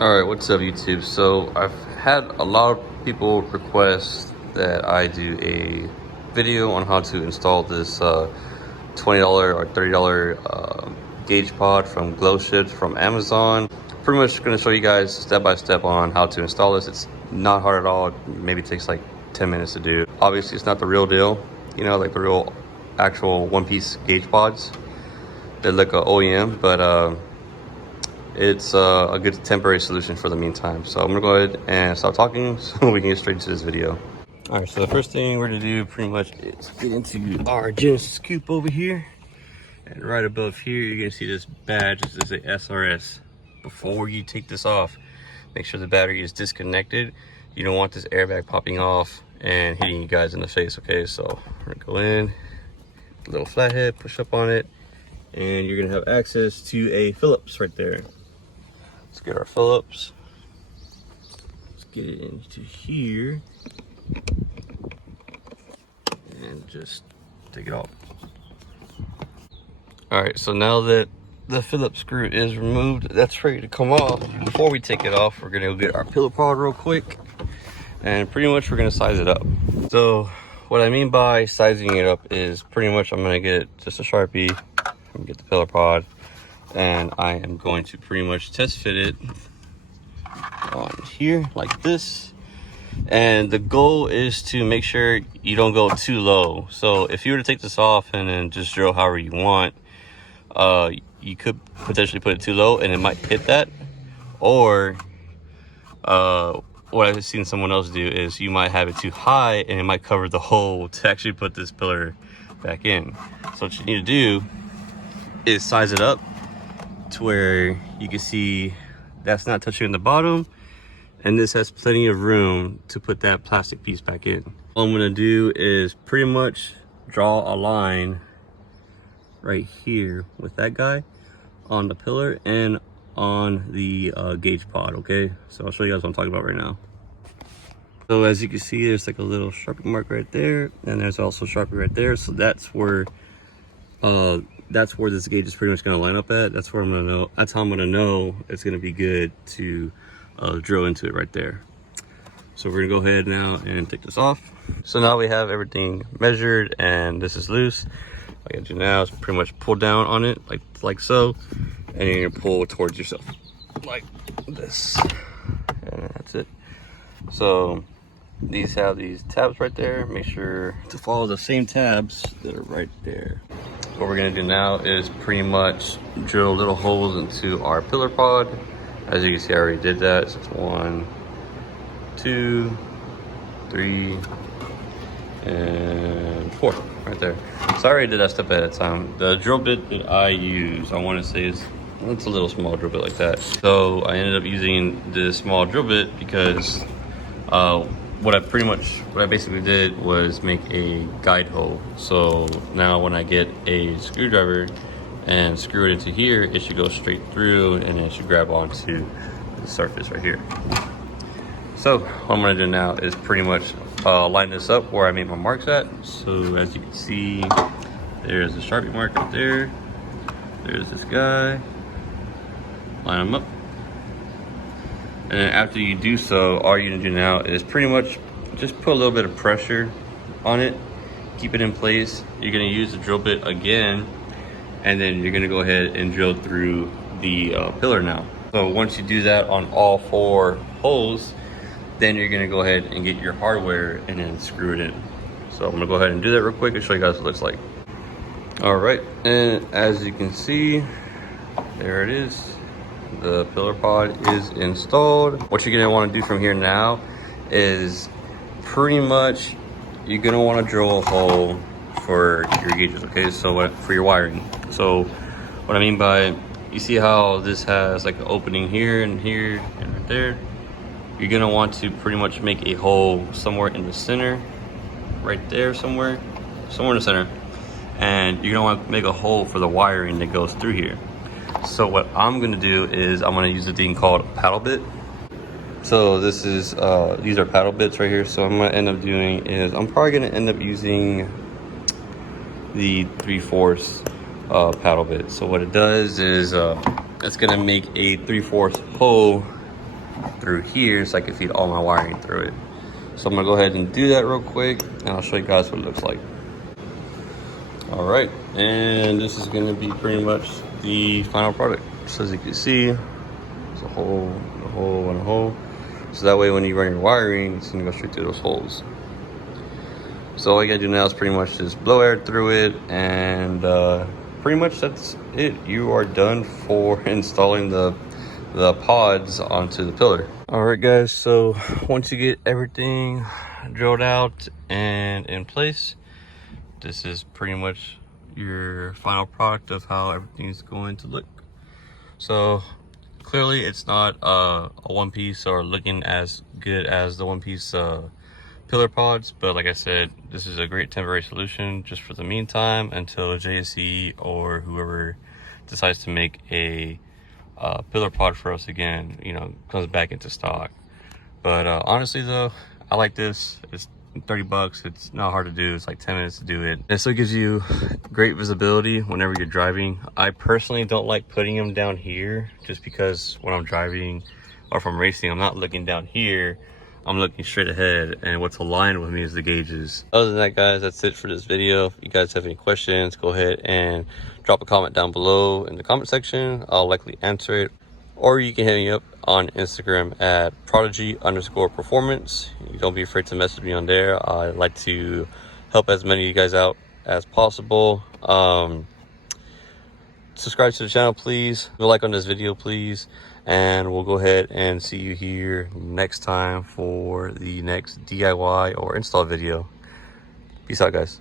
Alright, what's up YouTube? So I've had a lot of people request that I do a video on how to install this $20 or $30 gauge pod from Glow Shift from Amazon. Pretty much going to show you guys step by step on how to install this. It's not hard at all. It maybe takes like 10 minutes to do. Obviously it's not the real deal, you know, like the real actual one-piece gauge pods. They look OEM, but it's a good temporary solution for the meantime. So I'm gonna go ahead and stop talking so we can get straight into this video. All right, so the first thing we're gonna do pretty much is get into our Genesis Coupe over here. And right above here, you're gonna see this badge. This is a SRS. Before you take this off, make sure the battery is disconnected. You don't want this airbag popping off and hitting you guys in the face, okay? So we're gonna go in, a little flathead, push up on it, and you're gonna have access to a Phillips right there. Let's get our Phillips. Let's get it into here and just take it off. All right, so now that the Phillips screw is removed, that's ready to come off. Before we take it off, we're gonna go get our pillow pod real quick, and pretty much we're gonna size it up. So what I mean by sizing it up is pretty much I'm gonna get just a Sharpie, I'm gonna get the pillow pod, and I am going to pretty much test fit it on here like this. And the goal is to make sure you don't go too low. So if you were to take this off and then just drill however you want, you could potentially put it too low and it might hit that. Or what I've seen someone else do is you might have it too high and it might cover the hole to actually put this pillar back in. So what you need to do is size it up to where you can see that's not touching the bottom, and this has plenty of room to put that plastic piece back in. All I'm gonna do is pretty much draw a line right here with that guy on the pillar and on the gauge pod, okay? So I'll show you guys what I'm talking about right now. So as you can see, there's like a little Sharpie mark right there, and there's also Sharpie right there. So that's where this gauge is pretty much going to line up at. That's where I'm going to know. That's how I'm going to know it's going to be good to drill into it right there. So we're going to go ahead now and take this off. So now we have everything measured and this is loose. All you got to do now is pretty much pull down on it like so, and you're going to pull towards yourself like this, and that's it. So these have these tabs right there. Make sure to follow the same tabs that are right there. What we're gonna do now is pretty much drill little holes into our pillar pod. As you can see, I already did that. So it's 1, 2, 3, and 4 right there. So I already did that step at a time. The drill bit that I use, I want to say it's a little small drill bit like that. So I ended up using this small drill bit because what I basically did was make a guide hole. So now when I get a screwdriver and screw it into here, it should go straight through and it should grab onto the surface right here. So what I'm gonna do now is pretty much line this up where I made my marks at. So as you can see, there's a Sharpie mark right there. There's this guy. Line them up. And then after you do so, all you're gonna do now is pretty much just put a little bit of pressure on it, keep it in place. You're gonna use the drill bit again, and then you're gonna go ahead and drill through the pillar now. So once you do that on all 4 holes, then you're gonna go ahead and get your hardware and then screw it in. So I'm gonna go ahead and do that real quick and show you guys what it looks like. All right, and as you can see, there it is. The pillar pod is installed. What you're gonna want to do from here now is pretty much you're gonna want to drill a hole for your gauges, okay? So for your wiring. So what I mean by, you see how this has like an opening here and right there? You're gonna want to pretty much make a hole somewhere in the center, right there somewhere in the center, and you're gonna want to make a hole for the wiring that goes through here. So what I'm gonna do is I'm gonna use a thing called a paddle bit. So this is these are paddle bits right here. So what I'm gonna end up doing is I'm probably gonna end up using the 3/4 paddle bit. So what it does is it's gonna make a 3/4 hole through here so I can feed all my wiring through it. So I'm gonna go ahead and do that real quick, and I'll show you guys what it looks like. All right, and this is gonna be pretty much the final product. So as you can see, there's a hole, a hole, and a hole. So that way when you run your wiring, it's gonna go straight through those holes. So all you gotta do now is pretty much just blow air through it, and pretty much that's it. You are done for installing the pods onto the pillar. All right guys, so once you get everything drilled out and in place, this is pretty much your final product of how everything's going to look. So clearly it's not a one piece or looking as good as the one piece pillar pods, but like I said, this is a great temporary solution just for the meantime until JSE or whoever decides to make a pillar pod for us again, you know, comes back into stock. But honestly though, I like this. It's 30 bucks. It's not hard to do. It's like 10 minutes to do it. It still gives you great visibility whenever you're driving. I personally don't like putting them down here just because when I'm driving or if I'm racing, I'm not looking down here. I'm looking straight ahead, and what's aligned with me is the gauges. Other than that, guys, that's it for this video. If you guys have any questions, go ahead and drop a comment down below in the comment section. I'll likely answer it. Or you can hit me up on Instagram at prodigy_performance. Don't be afraid to message me on there. I like to help as many of you guys out as possible. Subscribe to the channel, please. Leave a like on this video, please. And we'll go ahead and see you here next time for the next DIY or install video. Peace out, guys.